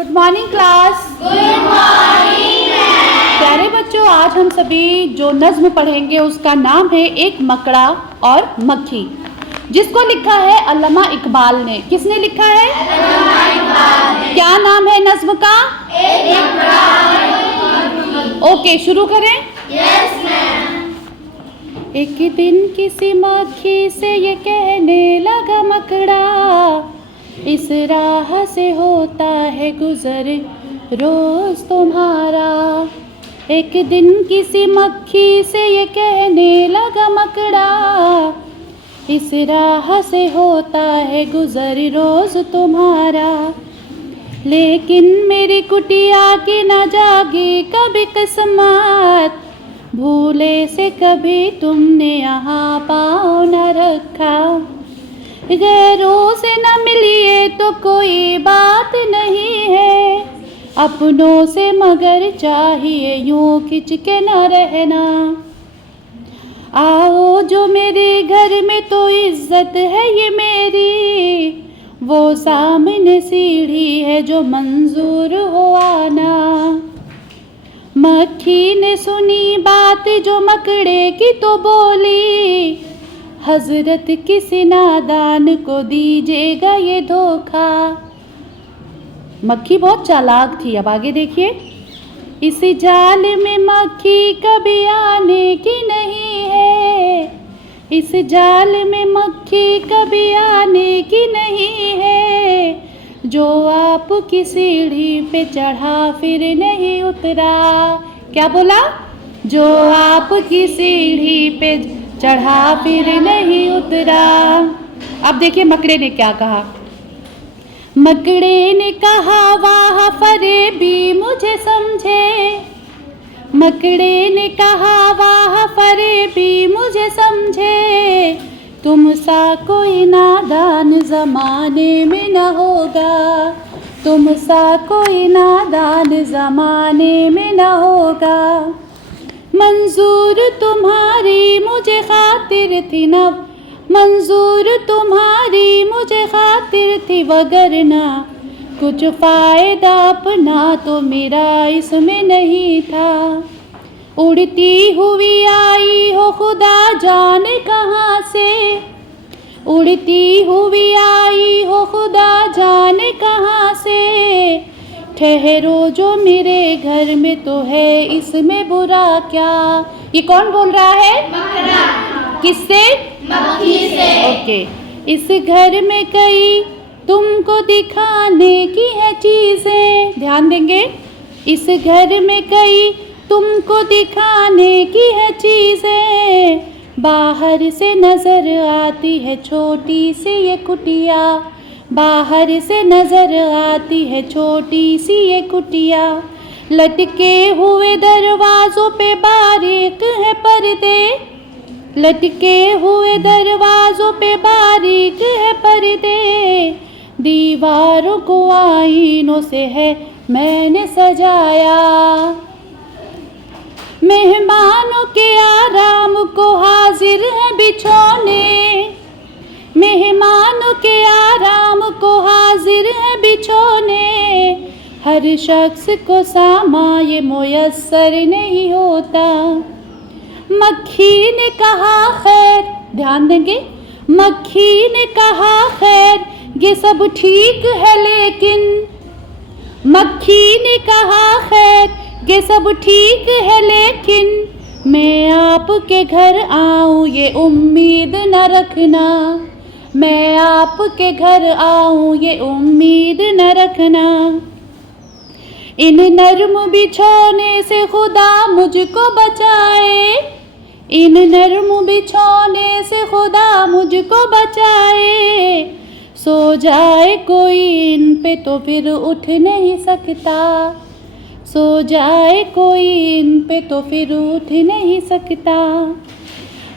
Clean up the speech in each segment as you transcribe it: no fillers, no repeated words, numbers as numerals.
Good morning class. Good morning ma'am. प्यारे बच्चों, आज हम सभी जो नज्म पढ़ेंगे उसका नाम है एक मकड़ा और मक्खी, जिसको लिखा है अल्लामा इकबाल ने। किसने लिखा है? अल्लामा इकबाल ने। क्या नाम है नज्म का? एक मकड़ा और मक्खी। ओके, शुरू करें। Yes ma'am. एक दिन किसी मक्खी से ये कहने लगा मकड़ा, इस राह से होता है गुजर रोज तुम्हारा। एक दिन किसी मक्खी से ये कहने लगा मकड़ा, इस राह से होता है गुजर रोज तुम्हारा। लेकिन मेरी कुटिया की न जागी कभी किस्मत, भूले से कभी तुमने यहाँ पाँव न रखा। गैरों से न मिलिए तो कोई बात नहीं है, अपनों से मगर चाहिए यूं खिंच के न रहना। आओ जो मेरे घर में तो इज्जत है ये मेरी, वो सामने सीढ़ी है जो मंजूर हो आना। मक्खी ने सुनी बात जो मकड़े की तो बोली, हजरत किसी नादान को दीजिएगा ये धोखा। मक्खी बहुत चालाक थी। अब आगे देखिए। इस जाल में मक्खी कभी आने की नहीं है, इस जाल में मक्खी कभी आने की नहीं है, जो आपकी सीढ़ी पे चढ़ा फिर नहीं उतरा। क्या बोला? जो आपकी सीढ़ी पे चढ़ा फिर नहीं उतरा। अब देखिए मकड़े ने क्या कहा। मकड़े ने कहा वाह फरेबी मुझे समझे, मकड़े ने कहा वाह फरेबी मुझे समझे, तुम सा कोई नादान ज़माने में न होगा, तुम सा कोई नादान ज़माने में न होगा। मंजूर तुम्हारी मुझे खातिर थी न, मंजूर तुम्हारी मुझे खातिर थी, वगरना कुछ फ़ायदा अपना तो मेरा इसमें नहीं था। उड़ती हुई आई हो खुदा जाने कहाँ से, उड़ती हुई आई हो खुदा जाने कहाँ से, ठहरो जो मेरे घर में तो है इसमें बुरा क्या। ये कौन बोल रहा है? मकड़ा। किससे? मक्खी से। ओके। इस घर में कई तुमको दिखाने की है चीज़ें, ध्यान देंगे। इस घर में कई तुमको दिखाने की है चीज़ें, बाहर से नज़र आती है छोटी सी ये कुटिया, बाहर से नज़र आती है छोटी सी ये कुटिया। लटके हुए दरवाज़ों पे बारीक है पर्दे, लटके हुए दरवाज़ों पे बारीक है पर्दे, दीवारों को आईनों से है मैंने सजाया। मेहमानों के आराम को हाजिर है बिछौने, मेहमानों के आराम को हाजिर है बिछौने, हर शख्स को सामा ये मुयस्सर नहीं होता। मक्खी ने कहा खैर, ध्यान देंगे। मक्खी ने कहा खैर ये सब ठीक है लेकिन, मक्खी ने कहा खैर ये सब ठीक है लेकिन, मैं आपके घर आऊँ ये उम्मीद न रखना, मैं आपके घर आऊँ ये उम्मीद न रखना। इन नर्म बिछौने से खुदा मुझको बचाए, इन नर्म बिछौने से खुदा मुझको बचाए, सो जाए कोई इन पे तो फिर उठ नहीं सकता, सो जाए कोई इन पे तो फिर उठ नहीं सकता।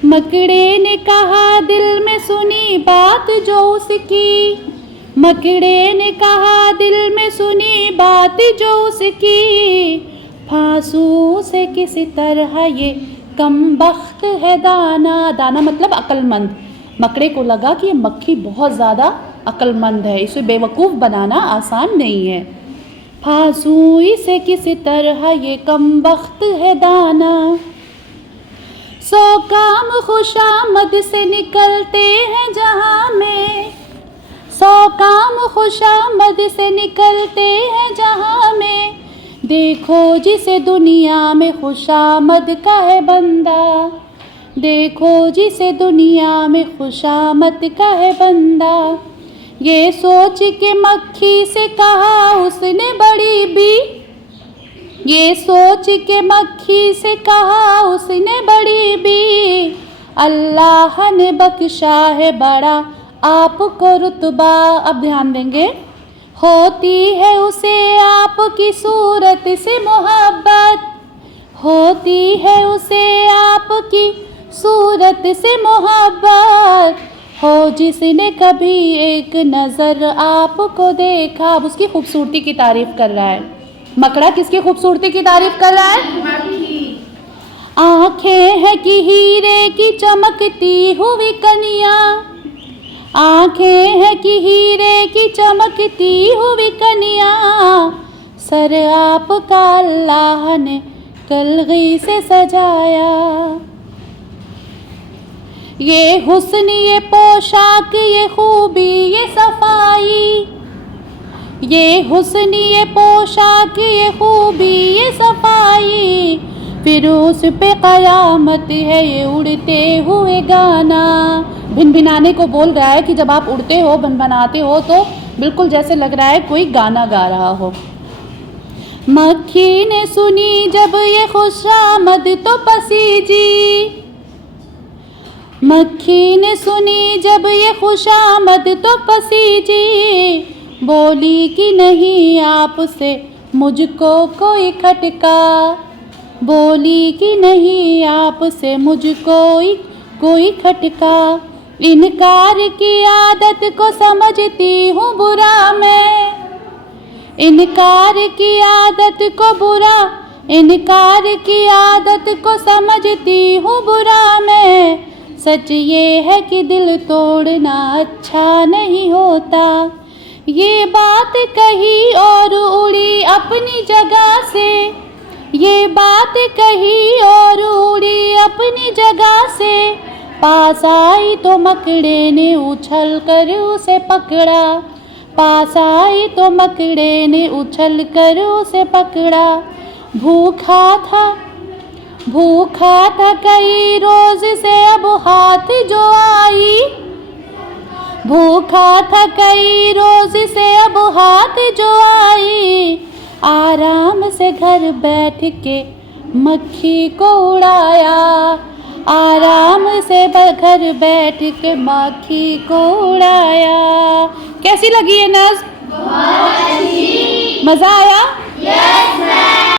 मकड़े ने कहा दिल में सुनी बात जो उसकी, मकड़े ने कहा दिल में सुनी बात जो उसकी, फांसू से किसी तरह ये कमबख्त है दाना। दाना मतलब अक्लमंद। मकड़े को लगा कि ये मक्खी बहुत ज़्यादा अक्लमंद है, इसे बेवकूफ़ बनाना आसान नहीं है। फांसूई से किसी तरह ये कमबख्त है दाना। 100 काम खुशामद से निकलते हैं जहाँ में, 100 काम खुशामद से निकलते हैं जहाँ में। देखो जिसे दुनिया में खुशामद का है बंदा, देखो जिसे दुनिया में खुशामद का है बंदा। ये सोच के मक्खी से कहा उसने बड़ी बी, ये सोच के मक्खी से कहा उसने बड़ी बी। अल्लाह ने बख्शा है बड़ा आपको रुतबा। अब ध्यान देंगे, होती है उसे आपकी सूरत से मोहब्बत, होती है उसे आपकी सूरत से मोहब्बत। हो जिसने कभी एक नज़र आपको देखा। अब उसकी खूबसूरती की तारीफ कर रहा है। मकड़ा किसकी खूबसूरती की तारीफ कर रहा है? आंखें हैं कि हीरे की चमकती हुई कनिया, आंखें हैं कि हीरे की चमकती हुई कनिया। सर आपका अल्लाह ने कलगी से सजाया। ये हुस्न, ये पोशाक, ये खूबी, ये सफाई, ये हुस्न, ये पोशाक, ये खूबी, ये सफाई। फिर उस पे क़यामत है ये उड़ते हुए गाना। भिनभिनाने को बोल रहा है कि जब आप उड़ते हो, भनभनाते हो तो बिल्कुल जैसे लग रहा है कोई गाना गा रहा हो। मक्खी ने सुनी जब ये खुशामद तो पसीजी, मक्खी ने सुनी जब ये खुशामद तो पसीजी। बोली कि नहीं आपसे मुझको कोई खटका, बोली कि नहीं आपसे मुझको कोई खटका। इनकार की आदत को समझती हूँ बुरा मैं, इनकार की आदत को बुरा, इनकार की आदत को समझती हूँ बुरा मैं। सच ये है कि दिल तोड़ना अच्छा नहीं होता। ये बात कही और उड़ी अपनी जगह से, ये बात कही और उड़ी अपनी जगह से। पास आई तो मकड़े ने उछल कर उसे पकड़ा, पास आई तो मकड़े ने उछल कर उसे पकड़ा। भूखा था, भूखा था कई रोज से अब हाथ जो आई, भूखा था कई रोज से अब हाथ जो आई। आराम से घर बैठ के मक्खी को उड़ाया, आराम से घर बैठ के मक्खी को उड़ाया। कैसी लगी ये नज़्म? बहुत अच्छी। मज़ा आया? यस।